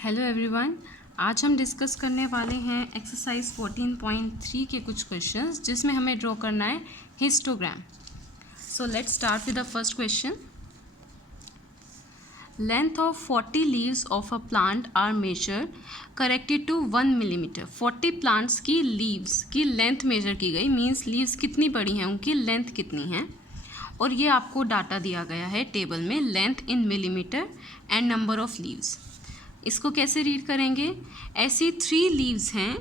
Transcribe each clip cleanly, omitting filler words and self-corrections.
Hello everyone, आज हम discuss करने वाले हैं एक्सरसाइज 14.3 के कुछ क्वेश्चंस जिसमें हमें ड्रॉ करना है histogram. So let's start with the first question. Length of 40 leaves of a plant are measure corrected to 1 millimetre. 40 plants की लीव्स की लेंथ मेजर की गई, मीन्स लीव्स कितनी बड़ी हैं, उनकी लेंथ कितनी है, और ये आपको डाटा दिया गया है टेबल में, length in millimetre and number of leaves. इसको कैसे रीड करेंगे? ऐसी 3 लीव्स हैं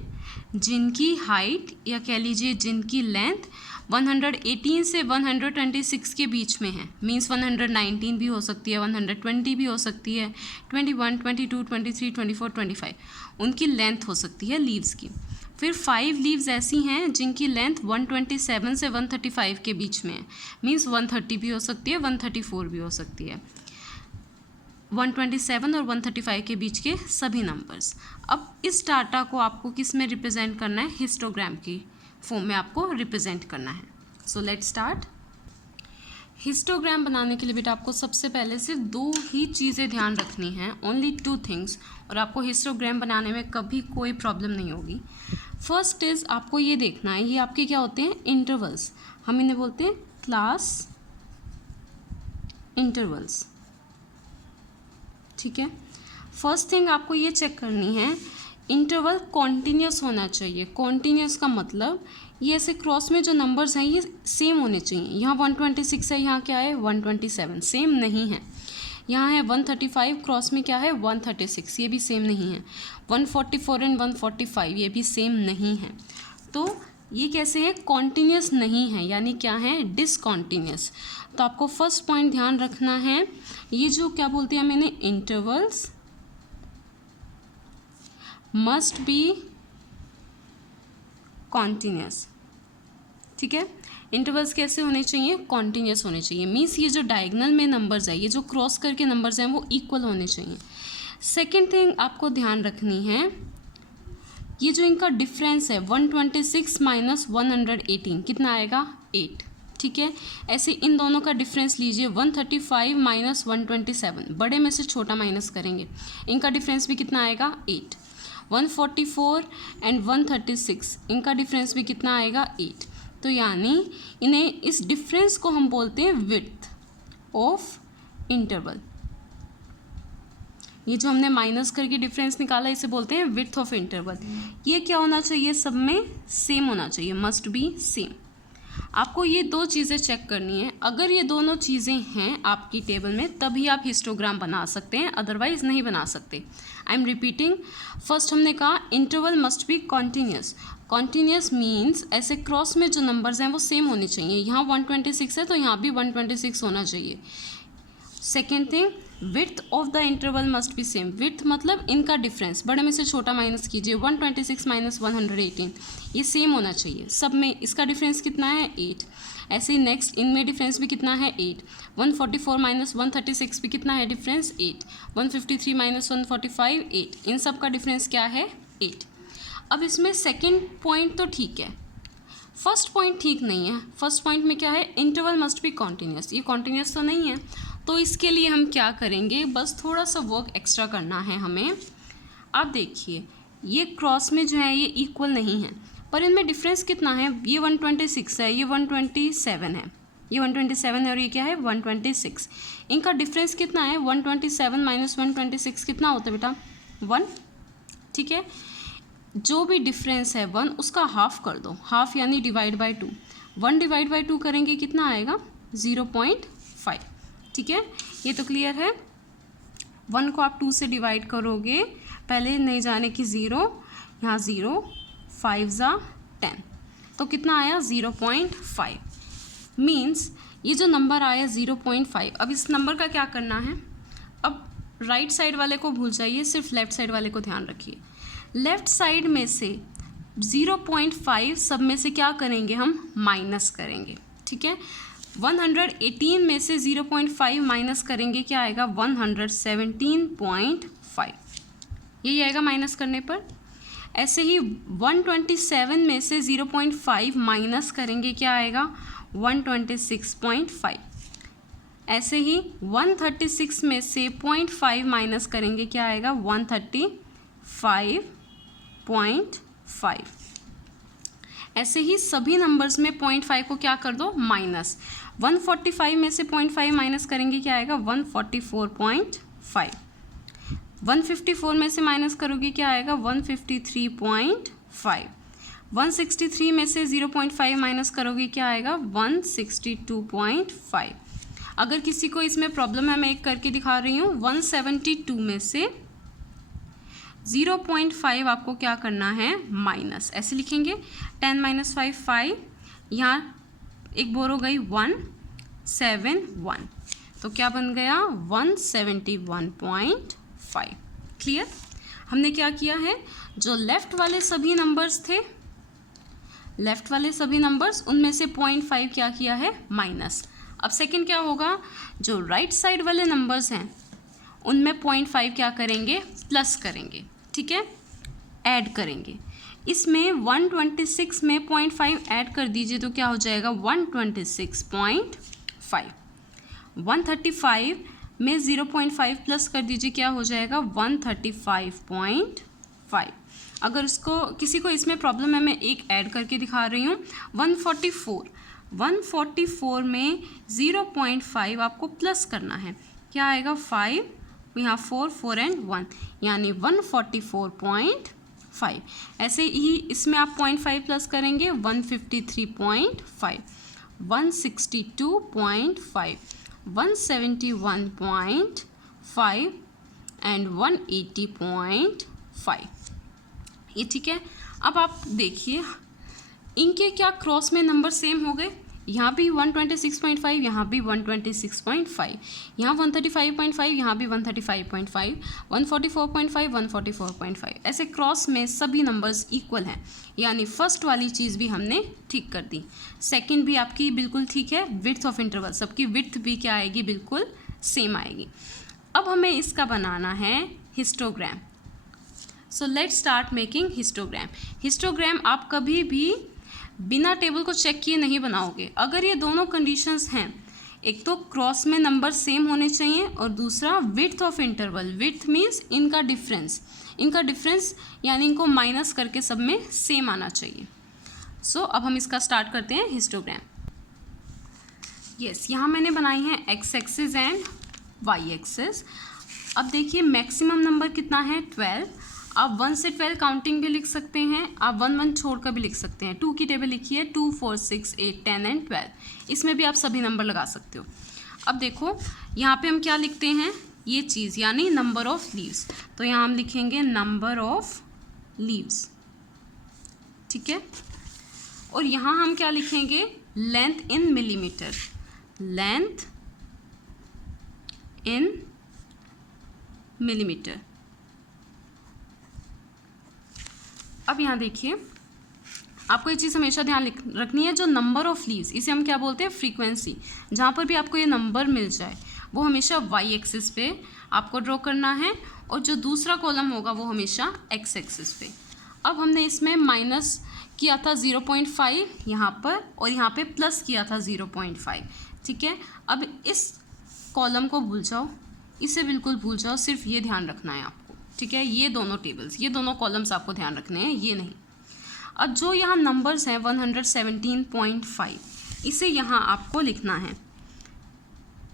जिनकी हाइट या कह लीजिए जिनकी लेंथ 118 से 126 के बीच में है, मीन्स 119 भी हो सकती है, 120 भी हो सकती है, 21, 22, 23, 24, 25 उनकी लेंथ हो सकती है लीव्स की। फिर 5 लीव्स ऐसी हैं जिनकी लेंथ 127 से 135 के बीच में है, मीन्स 130 भी हो सकती है, 134 भी हो सकती है, 127 और 135 के बीच के सभी नंबर्स। अब इस डाटा को आपको किस में रिप्रेजेंट करना है? हिस्टोग्राम की फॉर्म में आपको रिप्रेजेंट करना है। सो लेट्स स्टार्ट। हिस्टोग्राम बनाने के लिए बेटा आपको सबसे पहले सिर्फ 2 ही चीज़ें ध्यान रखनी हैं, ओनली 2 थिंग्स, और आपको हिस्टोग्राम बनाने में कभी कोई प्रॉब्लम नहीं होगी। फर्स्ट इज़ आपको ये देखना है, ये आपके क्या होते हैं? इंटरवल्स। हम इन्हें बोलते हैं क्लास इंटरवल्स। ठीक है, फर्स्ट थिंग आपको ये चेक करनी है, इंटरवल कॉन्टीन्यूस होना चाहिए। कॉन्टीन्यूस का मतलब ये ऐसे क्रॉस में जो नंबर्स हैं ये सेम होने चाहिए। यहाँ 126 है, यहाँ क्या है 127, सेम नहीं है। यहाँ है 135, क्रॉस में क्या है 136, ये भी सेम नहीं है। 144 एंड 145 ये भी सेम नहीं है। तो ये कैसे है? कॉन्टीन्यूस नहीं है, यानी क्या है? डिसकॉन्टीन्यूस। तो आपको फर्स्ट पॉइंट ध्यान रखना है, ये जो क्या बोलते हैं मैंने, इंटरवल्स मस्ट बी कॉन्टीन्यूस। ठीक है, इंटरवल्स कैसे होने चाहिए? कॉन्टीन्यूस होने चाहिए, मीन्स ये जो डायगोनल में नंबर्स है, ये जो क्रॉस करके नंबर्स हैं वो इक्वल होने चाहिए। सेकेंड थिंग आपको ध्यान रखनी है, ये जो इनका डिफरेंस है 126 माइनस 118 कितना आएगा? 8। ठीक है, ऐसे इन दोनों का डिफरेंस लीजिए, 135 माइनस 127, बड़े में से छोटा माइनस करेंगे, इनका डिफरेंस भी कितना आएगा? 8। 144 एंड 136 इनका डिफरेंस भी कितना आएगा? 8। तो यानी इन्हें, इस डिफरेंस को हम बोलते हैं विड्थ ऑफ इंटरवल। ये जो हमने माइनस करके डिफरेंस निकाला इसे बोलते हैं विड्थ ऑफ इंटरवल। ये क्या होना चाहिए? सब में सेम होना चाहिए, मस्ट बी सेम। आपको ये 2 चीज़ें चेक करनी है, अगर ये दोनों चीज़ें हैं आपकी टेबल में तभी आप हिस्टोग्राम बना सकते हैं, अदरवाइज नहीं बना सकते। आई एम रिपीटिंग, फर्स्ट हमने कहा interval must be continuous. Continuous means ऐसे क्रॉस में जो नंबर्स हैं वो सेम होने चाहिए। यहाँ 126 है तो यहाँ भी 126 होना चाहिए। Second thing, width of the interval must be same. Width मतलब इनका डिफरेंस, बड़े में से छोटा माइनस कीजिए, 126 माइनस 118 ये सेम होना चाहिए सब में। इसका डिफरेंस कितना है? 8। ऐसे ही नेक्स्ट इनमें डिफरेंस भी कितना है? 8। 144 माइनस 136 भी कितना है डिफरेंस? 8। 153 माइनस 145 8, इन सब का डिफरेंस क्या है? 8। अब इसमें सेकेंड पॉइंट तो ठीक है, फर्स्ट पॉइंट ठीक नहीं है। फर्स्ट पॉइंट में क्या है? इंटरवल मस्ट बी कॉन्टीन्यूस, ये कॉन्टीन्यूस तो नहीं है। तो इसके लिए हम क्या करेंगे, बस थोड़ा सा वर्क एक्स्ट्रा करना है हमें। अब देखिए, ये क्रॉस में जो है ये इक्वल नहीं है, पर इनमें डिफरेंस कितना है? ये 126 है, ये 127 है, ये 127 है और ये क्या है 126। इनका डिफरेंस कितना है? 127 माइनस 126 कितना होता है बेटा? 1। ठीक है, जो भी डिफरेंस है 1 उसका हाफ कर दो, हाफ यानी डिवाइड बाय 2। 1 डिवाइड बाय 2 करेंगे कितना आएगा? 0.5। ठीक है, ये तो क्लियर है। 1 को आप 2 से डिवाइड करोगे, पहले नहीं जाने की 0, यहाँ 0, 5 ज़ा 10, तो कितना आया? 0.5। मीन्स ये जो नंबर आया 0.5। अब इस नंबर का क्या करना है? अब राइट साइड वाले को भूल जाइए, सिर्फ लेफ्ट साइड वाले को ध्यान रखिए। लेफ्ट साइड में से 0.5 सब में से क्या करेंगे? हम माइनस करेंगे। ठीक है, 118 में से 0.5 माइनस करेंगे, क्या आएगा? 117.5, यही आएगा माइनस करने पर। ऐसे ही 127 में से 0.5 माइनस करेंगे, क्या आएगा? 126.5। ऐसे ही 136 में से 0.5 माइनस करेंगे, क्या आएगा 135.5। ऐसे ही सभी नंबर्स में 0.5 को क्या कर दो माइनस। 145 में से 0.5 माइनस करेंगे, क्या आएगा 144.5। 154 में से माइनस करोगे, क्या आएगा 153.5। 163 में से 0.5 माइनस करोगे, क्या आएगा 162.5। अगर किसी को इसमें प्रॉब्लम है, मैं एक करके दिखा रही हूँ। 172 में से 0.5 आपको क्या करना है माइनस, ऐसे लिखेंगे 10 - 5 5, यहाँ एक बोर हो गई 171, तो क्या बन गया 171.5। क्लियर। हमने क्या किया है, जो लेफ्ट वाले सभी नंबर्स थे, लेफ्ट वाले सभी नंबर्स, उनमें से 0.5 क्या किया है माइनस। अब सेकंड क्या होगा, जो राइट साइड वाले नंबर्स हैं उनमें 0.5 क्या करेंगे प्लस करेंगे, ठीक है, ऐड करेंगे। इसमें 126 में 0.5 ऐड कर दीजिए तो क्या हो जाएगा 126.5। 135 में 0.5 प्लस कर दीजिए, क्या हो जाएगा 135.5। अगर इसको किसी को इसमें प्रॉब्लम है, मैं एक ऐड करके दिखा रही हूँ। 144 में 0.5 आपको प्लस करना है, क्या आएगा 5, यहाँ 4 4 एंड 1, यानी 144.5। ऐसे ही इसमें आप 0.5 प्लस करेंगे 153.5, 162.5, 171.5 एंड 180.5। ये ठीक है। अब आप देखिए इनके क्या क्रॉस में नंबर सेम हो गए, यहाँ भी 126.5, यहाँ भी 126.5, यहाँ 135.5, यहाँ भी 135.5, 144.5, 144.5, ऐसे क्रॉस में सभी नंबर्स इक्वल हैं, यानी फर्स्ट वाली चीज़ भी हमने ठीक कर दी। सेकंड भी आपकी बिल्कुल ठीक है, विड्थ ऑफ इंटरवल सबकी विड्थ भी क्या आएगी बिल्कुल सेम आएगी। अब हमें इसका बनाना है histogram. So let's start making histogram. Histogram आप कभी भी बिना टेबल को चेक किए नहीं बनाओगे। अगर ये दोनों कंडीशंस हैं, एक तो क्रॉस में नंबर सेम होने चाहिए और दूसरा width of interval. Width means इनका डिफरेंस यानी इनको माइनस करके सब में सेम आना चाहिए। सो अब हम इसका स्टार्ट करते हैं हिस्टोग्राम। यहाँ मैंने बनाई है X axis and Y axis. अब देखिए मैक्सिमम नंबर कितना है 12। आप 1 से 12 काउंटिंग भी लिख सकते हैं, आप 1 1 छोड़कर भी लिख सकते हैं। 2 की टेबल लिखिए 2 4 6 8 10 एंड 12, इसमें भी आप सभी नंबर लगा सकते हो। अब देखो यहाँ पे हम क्या लिखते हैं, ये चीज़ यानी नंबर ऑफ लीव्स, तो यहाँ हम लिखेंगे नंबर ऑफ लीव्स, ठीक है। और यहाँ हम क्या लिखेंगे length in millimetre, length in millimetre. अब यहाँ देखिए आपको ये चीज़ हमेशा ध्यान रखनी है, जो नंबर ऑफ लीव्स इसे हम क्या बोलते हैं फ्रीक्वेंसी। जहाँ पर भी आपको ये नंबर मिल जाए वो हमेशा वाई एक्सिस पे आपको ड्रॉ करना है, और जो दूसरा कॉलम होगा वो हमेशा एक्स एक्सिस पे। अब हमने इसमें माइनस किया था 0.5 यहाँ पर, और यहाँ पे प्लस किया था 0.5, ठीक है। अब इस कॉलम को भूल जाओ, इसे बिल्कुल भूल जाओ, सिर्फ ये ध्यान रखना है आपको, ठीक है। ये दोनों टेबल्स, ये दोनों कॉलम्स आपको ध्यान रखने हैं, ये नहीं। अब जो यहाँ नंबर्स हैं 117.5, इसे यहाँ आपको लिखना है।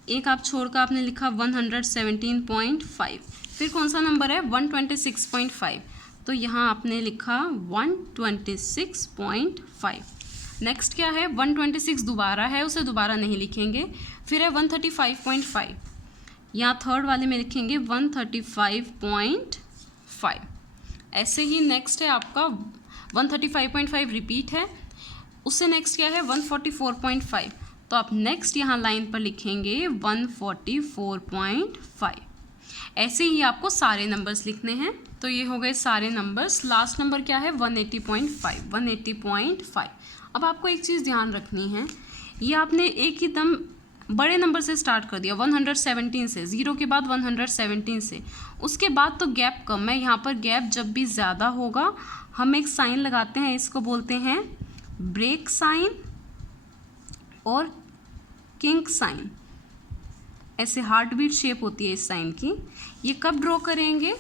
एक आप छोड़कर आपने लिखा 117.5, फिर कौन सा नंबर है 126.5, तो यहाँ आपने लिखा 126.5। नेक्स्ट क्या है 126 दोबारा है, उसे दोबारा नहीं लिखेंगे। फिर है 135.5, यहाँ थर्ड वाले में लिखेंगे 135.5। ऐसे ही नेक्स्ट है आपका 135.5 रिपीट है, उससे नेक्स्ट क्या है 144.5, तो आप नेक्स्ट यहाँ लाइन पर लिखेंगे 144.5। ऐसे ही आपको सारे नंबर्स लिखने हैं। तो ये हो गए सारे नंबर्स। लास्ट नंबर क्या है 180.5, 180.5। अब आपको एक चीज़ ध्यान रखनी है, ये आपने एक ही दम बड़े नंबर से स्टार्ट कर दिया 117 से, 0 के बाद 117 से, उसके बाद तो गैप कम है। यहाँ पर गैप जब भी ज़्यादा होगा हम एक साइन लगाते हैं, इसको बोलते हैं ब्रेक साइन और किंक साइन। ऐसे हार्ट बीट शेप होती है इस साइन की। ये कब ड्रॉ करेंगे?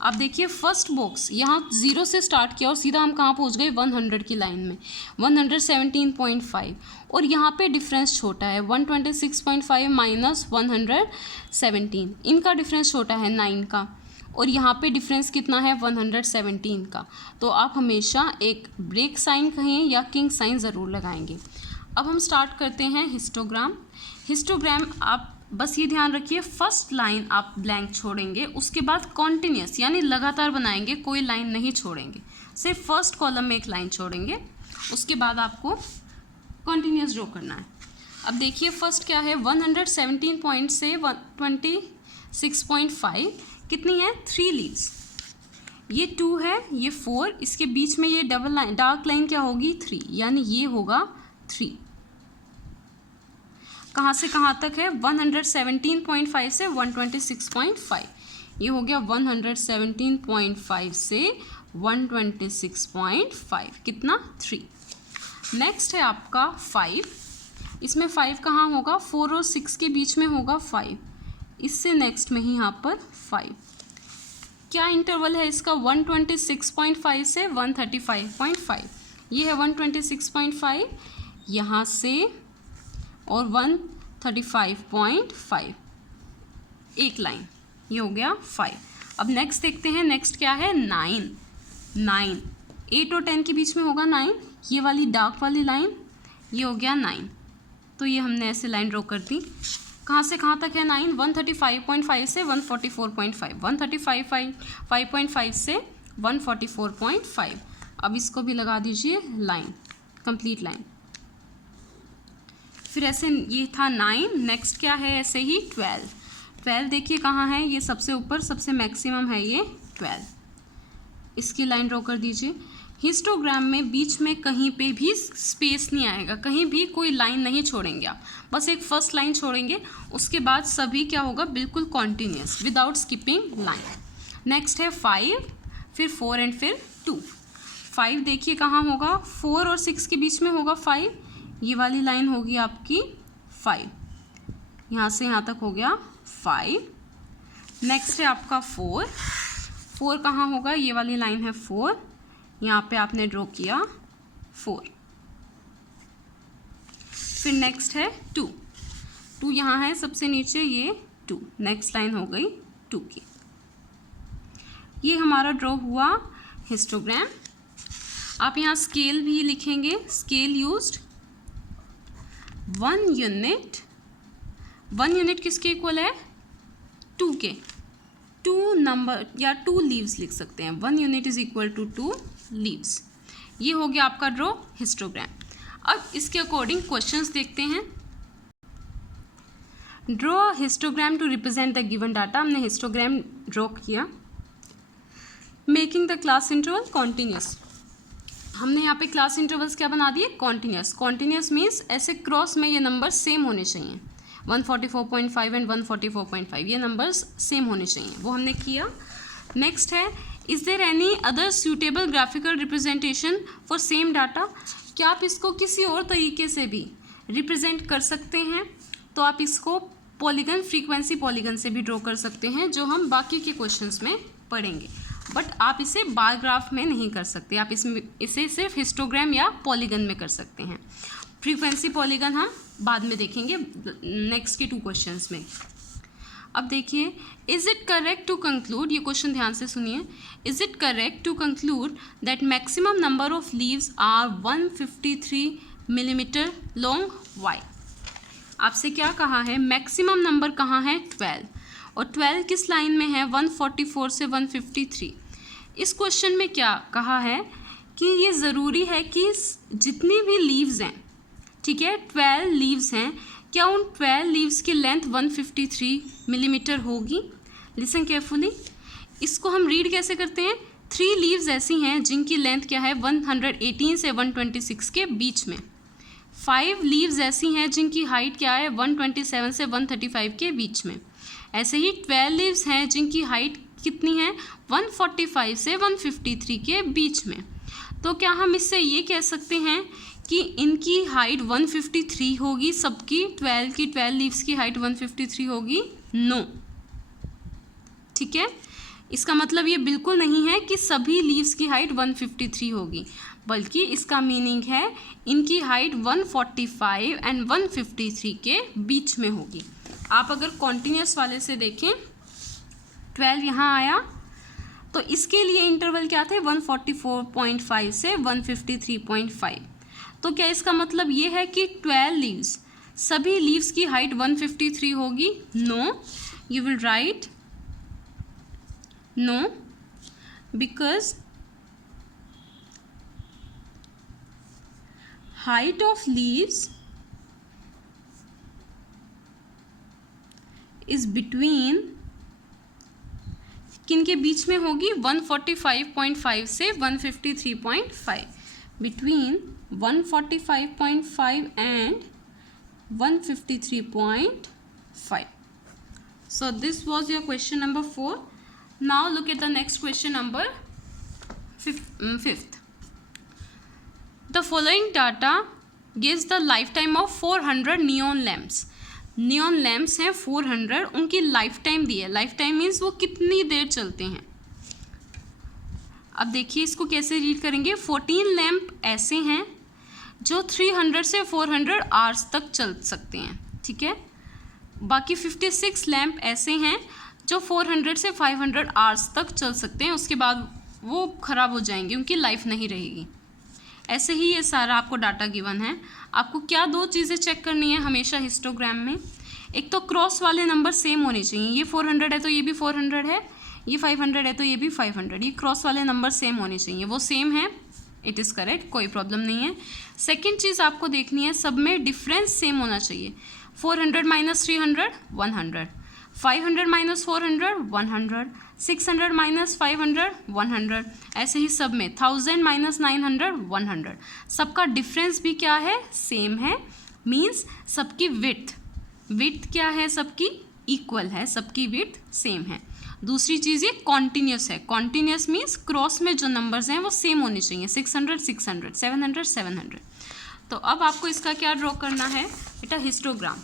अब देखिए फर्स्ट बॉक्स यहाँ 0 से स्टार्ट किया और सीधा हम कहाँ पहुँच गए 100 की लाइन में, 117.5, और यहाँ पे डिफरेंस छोटा है 126.5 माइनस 117, इनका डिफरेंस छोटा है 9 का, और यहाँ पे डिफरेंस कितना है 117 का। तो आप हमेशा एक ब्रेक साइन कहें या किंग साइन ज़रूर लगाएंगे। अब हम स्टार्ट करते हैं हिस्टोग्राम। हिस्टोग्राम आप बस ये ध्यान रखिए, फर्स्ट लाइन आप ब्लैंक छोड़ेंगे, उसके बाद कॉन्टिन्यूस यानी लगातार बनाएंगे, कोई लाइन नहीं छोड़ेंगे, सिर्फ फर्स्ट कॉलम में एक लाइन छोड़ेंगे, उसके बाद आपको कॉन्टिन्यूस ड्रॉ करना है। अब देखिए फर्स्ट क्या है, 117 पॉइंट से 126.5 कितनी है 3 लीव्स, ये 2 है, ये 4, इसके बीच में ये डबल लाइन डार्क लाइन क्या होगी 3, यानी ये होगा 3। कहाँ से कहाँ तक है 117.5 से 126.5, ये हो गया 117.5 से 126.5, कितना 3। नेक्स्ट है आपका 5, इसमें 5 कहाँ होगा 4 और 6 के बीच में होगा 5, इससे नेक्स्ट में ही यहाँ पर 5। क्या इंटरवल है इसका 126.5 से 135.5, ये है 126.5 यहाँ से और 135.5, एक लाइन, ये हो गया 5। अब नेक्स्ट देखते हैं, नेक्स्ट क्या है 9, 8 और 10 के बीच में होगा 9, ये वाली डार्क वाली लाइन, ये हो गया 9, तो ये हमने ऐसे लाइन ड्रॉ कर दी। कहाँ से कहाँ तक है 9, 135.5 से 144.5, 135.5 से 144.5। अब इसको भी लगा दीजिए लाइन, कंप्लीट लाइन। फिर ऐसे ये था 9, नेक्स्ट क्या है ऐसे ही 12 देखिए कहाँ है, ये सबसे ऊपर सबसे मैक्सिमम है ये 12, इसकी लाइन ड्रॉ कर दीजिए। हिस्टोग्राम में बीच में कहीं पे भी स्पेस नहीं आएगा, कहीं भी कोई लाइन नहीं छोड़ेंगे आप, बस एक फर्स्ट लाइन छोड़ेंगे, उसके बाद सभी क्या होगा बिल्कुल continuous without skipping line. Next है 5, फिर 4 एंड फिर 2। 5 देखिए कहाँ होगा 4 और 6 के बीच में होगा 5, ये वाली लाइन होगी आपकी 5, यहाँ से यहाँ तक हो गया 5। नेक्स्ट है आपका 4 कहाँ होगा, ये वाली लाइन है 4, यहाँ पे आपने ड्रॉ किया 4। फिर नेक्स्ट है 2 यहाँ है सबसे नीचे, ये 2, नेक्स्ट लाइन हो गई 2 की। ये हमारा ड्रॉ हुआ हिस्टोग्राम। आप यहाँ स्केल भी लिखेंगे, स्केल यूज्ड 1 यूनिट, 1 यूनिट किसके इक्वल है 2 के, 2 नंबर या 2 लीव्स लिख सकते हैं, 1 unit is equal to 2 leaves. ये हो गया आपका ड्रॉ हिस्टोग्राम। अब इसके अकॉर्डिंग क्वेश्चंस देखते हैं। Draw histogram to represent the given data, हमने हिस्टोग्राम ड्रॉ किया। Making the class interval continuous, हमने यहाँ पे क्लास इंटरवल्स क्या बना दिए कॉन्टिन्यूस। कॉन्टिन्यूस मीन्स ऐसे क्रॉस में ये नंबर सेम होने चाहिए, 144.5 एंड 144.5 ये नंबर्स सेम होने चाहिए, वो हमने किया। नेक्स्ट है is there any other suitable graphical representation for same data, क्या आप इसको किसी और तरीके से भी रिप्रेजेंट कर सकते हैं? तो आप इसको पॉलीगन, फ्रीक्वेंसी पॉलीगन से भी ड्रॉ कर सकते हैं, जो हम बाकी के क्वेश्चंस में पढ़ेंगे, बट आप इसे बार ग्राफ में नहीं कर सकते, आप इसे सिर्फ हिस्टोग्राम या पॉलीगन में कर सकते हैं। फ्रीक्वेंसी पॉलीगन हम बाद में देखेंगे नेक्स्ट के 2 क्वेश्चंस में। अब देखिए, is it correct to conclude, ये क्वेश्चन ध्यान से सुनिए, is it correct to conclude that maximum number of leaves are 153 millimetre long, why? आपसे क्या कहा है, मैक्सिमम नंबर कहाँ है 12, और 12 किस लाइन में है 144 से 153। इस क्वेश्चन में क्या कहा है कि ये ज़रूरी है कि जितनी भी लीव्स हैं, ठीक है 12 लीव्स हैं, क्या उन 12 लीव्स की लेंथ 153 मिलीमीटर होगी? लिसन केयरफुली, इसको हम रीड कैसे करते हैं, 3 लीव्स ऐसी हैं जिनकी लेंथ क्या है 118 से 126 के बीच में, 5 लीव्स ऐसी हैं जिनकी हाइट क्या है 127 से 135 के बीच में, ऐसे ही 12 लीव्स हैं जिनकी हाइट कितनी है 145 से 153 के बीच में। तो क्या हम इससे ये कह सकते हैं कि इनकी हाइट 153 होगी, सबकी 12 की 12 लीव्स की हाइट 153 होगी? नो। ठीक है, इसका मतलब ये बिल्कुल नहीं है कि सभी लीव्स की हाइट 153 होगी, बल्कि इसका मीनिंग है इनकी हाइट 145 एंड 153 के बीच में होगी। आप अगर कॉन्टिन्यूस वाले से देखें, 12 यहाँ आया तो इसके लिए इंटरवल क्या थे? 144.5 से 153.5। तो क्या इसका मतलब ये है कि 12 लीव्स, सभी लीव्स की हाइट 153 होगी? No. You will write no, because height of leaves is between, किन के बीच में होगी? 145.5 से 153.5, between 145.5 and 153.5. So this was your question number 4. Now look at the next question number 5th. The following data gives the lifetime of 400 neon lamps. Neon lamps हैं 400, उनकी life time दी है। Life time means वो कितनी देर चलते हैं। अब देखिए इसको कैसे रीड करेंगे। 14 लैम्प ऐसे हैं जो 300 से 400 आवर्स तक चल सकते हैं, ठीक है। बाकी 56 लैम्प ऐसे हैं जो 400 से 500 आवर्स तक चल सकते हैं, उसके बाद वो ख़राब हो जाएंगे, उनकी लाइफ नहीं रहेगी। ऐसे ही ये सारा आपको डाटा गिवन है। आपको क्या दो चीज़ें चेक करनी है हमेशा हिस्टोग्राम में। एक तो क्रॉस वाले नंबर सेम होने चाहिए। ये 400 है तो ये भी 400 है, ये 500 है तो ये भी 500, ये क्रॉस वाले नंबर सेम होने चाहिए। वो सेम है, इट इज़ करेक्ट, कोई प्रॉब्लम नहीं है। सेकेंड चीज़ आपको देखनी है, सब में डिफरेंस सेम होना चाहिए। 400 माइनस 300 100, 500 माइनस 400 100, 600 माइनस 500 100, ऐसे ही सब में 1000 माइनस 900 100। सबका डिफरेंस भी क्या है? सेम है। मीन्स सबकी विड्थ क्या है? सबकी इक्वल है, सबकी विड्थ सेम है। दूसरी चीज़ ये कॉन्टीन्यूस है। कॉन्टीन्यूस मीन्स क्रॉस में जो नंबर्स हैं वो सेम होने चाहिए। 600 600, 700 700। तो अब आपको इसका क्या ड्रॉ करना है बेटा? Histogram.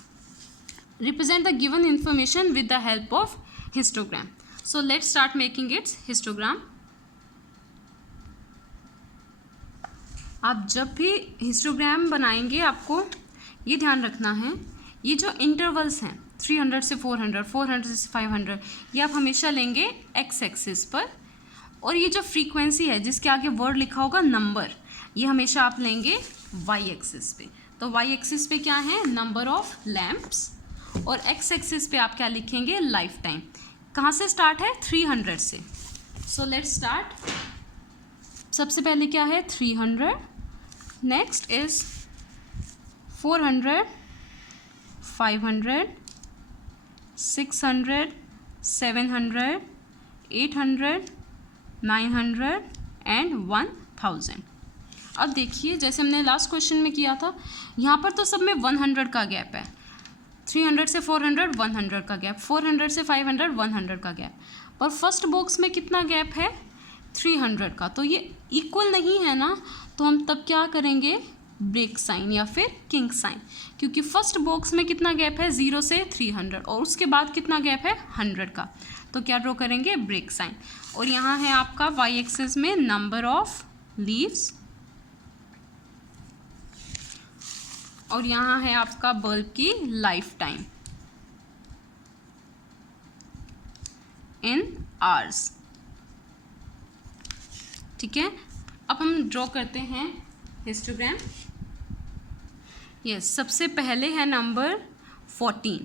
Represent the given information with the help of histogram. So let's start making its histogram. आप जब भी हिस्टोग्राम बनाएंगे आपको ये ध्यान रखना है, ये जो इंटरवल्स हैं 300 से 400, 400 से 500, ये आप हमेशा लेंगे एक्स एक्सिस पर, और ये जो फ्रीक्वेंसी है जिसके आगे वर्ड लिखा होगा नंबर, ये हमेशा आप लेंगे वाई एक्सिस पे। तो वाई एक्सिस पे क्या है? नंबर ऑफ लैम्प्स, और एक्स एक्सिस पे आप क्या लिखेंगे? Life time. कहाँ से स्टार्ट है? 300 से। सो लेट्स स्टार्ट। सबसे पहले क्या है? 300, नेक्स्ट इज 400, 500, 600, 700, 800, 900 एंड 1000। अब देखिए जैसे हमने लास्ट क्वेश्चन में किया था, यहाँ पर तो सब में 100 का गैप है। 300 से 400 100 का गैप, 400 से 500 100 का गैप, पर फर्स्ट बॉक्स में कितना गैप है? 300 का। तो ये इक्वल नहीं है ना, तो हम तब क्या करेंगे? ब्रेक साइन या फिर किंग साइन, क्योंकि फर्स्ट बॉक्स में कितना गैप है? 0 से 300, और उसके बाद कितना गैप है? 100 का। तो क्या ड्रॉ करेंगे? Break sign. और यहाँ है आपका वाई एक्सिस में नंबर ऑफ लीव्स, और यहाँ है आपका बल्ब की लाइफ टाइम इन आवर्स, ठीक है। अब हम ड्रॉ करते हैं हिस्टोग्राम। यस, सबसे पहले है नंबर 14,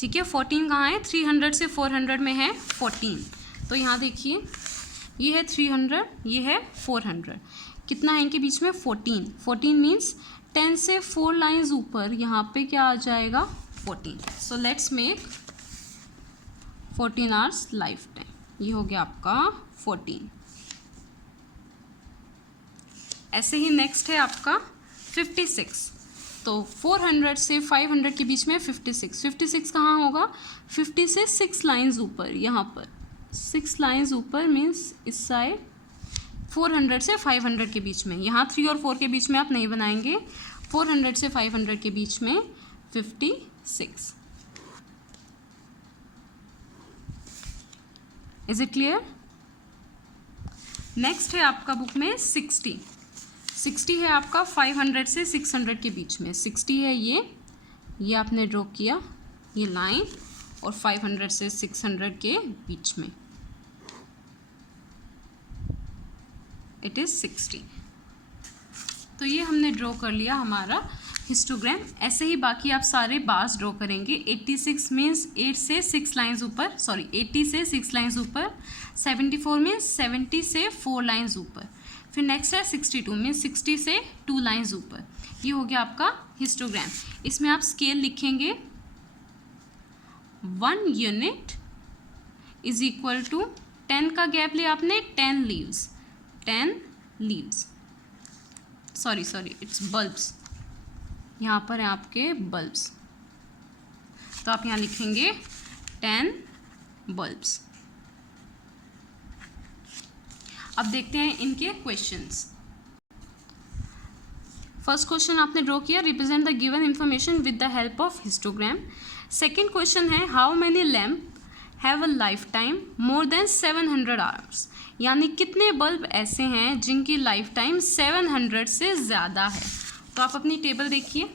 ठीक है। 14 कहाँ है? 300 से 400 में है 14। तो यहाँ देखिए ये है 300, ये है 400, कितना है इनके बीच में? 14। 14 मीन्स 10 से 4 लाइन्स ऊपर यहाँ पे क्या आ जाएगा? 14। So let's make 14 hours life time. ये हो गया आपका 14। ऐसे ही नेक्स्ट है आपका 56। तो 400 से 500 के बीच में 56। 56 कहाँ होगा? 50 से 6 लाइन्स ऊपर, यहाँ पर 6 लाइन्स ऊपर मीन्स इस साइड 400 से 500 के बीच में, यहाँ 3 और 4 के बीच में आप नहीं बनाएंगे, 400 से 500 के बीच में 56। Is it clear? नेक्स्ट है आपका बुक में 60 है आपका 500 से 600 के बीच में। 60 है ये आपने ड्रॉ किया ये लाइन, और 500 से 600 के बीच में इट इज़ 60। तो ये हमने ड्रॉ कर लिया हमारा हिस्टोग्राम। ऐसे ही बाकी आप सारे बार्स ड्रॉ करेंगे। 86 मीन्स 8 से 6 लाइंस ऊपर, 80 से 6 लाइंस ऊपर। 74 मीन्स 70 से 4 लाइंस ऊपर। फिर नेक्स्ट है 62 मीन्स 60 से 2 लाइंस ऊपर। ये हो गया आपका हिस्टोग्राम। इसमें आप स्केल लिखेंगे 1 यूनिट इज इक्वल टू 10 का गैप लिया आपने, 10 लीव्स, सॉरी इट्स बल्ब्स, यहाँ पर है आपके बल्ब्स, तो आप यहाँ लिखेंगे 10 बल्ब्स। अब देखते हैं इनके क्वेश्चंस। फर्स्ट क्वेश्चन आपने ड्रॉ किया, represent the given information with the help of histogram. Second question है how many lamp have a life time more than 700 hours, यानी कितने बल्ब ऐसे हैं जिनकी लाइफ टाइम 700 से ज़्यादा है। तो आप अपनी टेबल देखिए,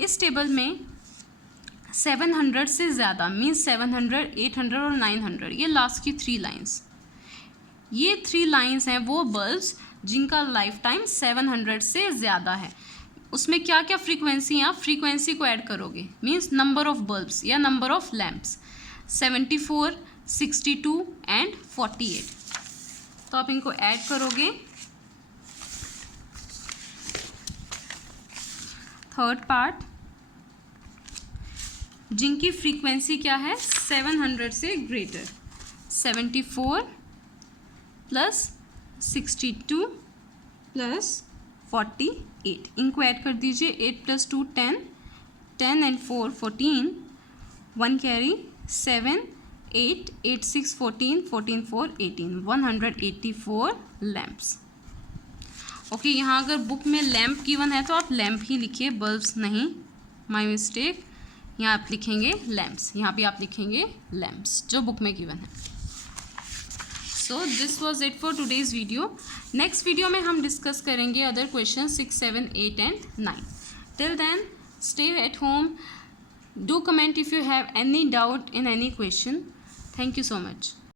इस टेबल में 700 से ज़्यादा मीन्स 700, 800 और 900, ये लास्ट की 3 लाइन्स, ये 3 लाइन्स हैं वो बल्ब्स जिनका लाइफ टाइम 700 से ज़्यादा है। उसमें क्या क्या फ्रीक्वेंसी हैं, आप फ्रीक्वेंसी को ऐड करोगे मीन्स नंबर ऑफ बल्ब्स या नंबर ऑफ लैम्प्स, 74, 62 एंड 48। तो आप इनको ऐड करोगे। थर्ड पार्ट, जिनकी फ्रीक्वेंसी क्या है 700 से ग्रेटर, 74 प्लस 62 प्लस 48, इनको ऐड कर दीजिए। 8 + 2 10, 10 and 4 14, 1 कैरी 7, 8, 8 6 14, 14 4 18, 184 लैम्प्स। ओके, यहाँ अगर बुक में लैम्प गिवन है तो आप लैम्प ही लिखिए, बल्ब्स नहीं, माय मिस्टेक। यहाँ आप लिखेंगे लैम्प्स, यहाँ भी आप लिखेंगे लैम्प्स जो बुक में गिवन है। So this was it for today's video. Next video में हम डिस्कस करेंगे other question 6, 7, 8 and 9. Till then, stay at home. Do comment if you have any doubt in any question. Thank you so much.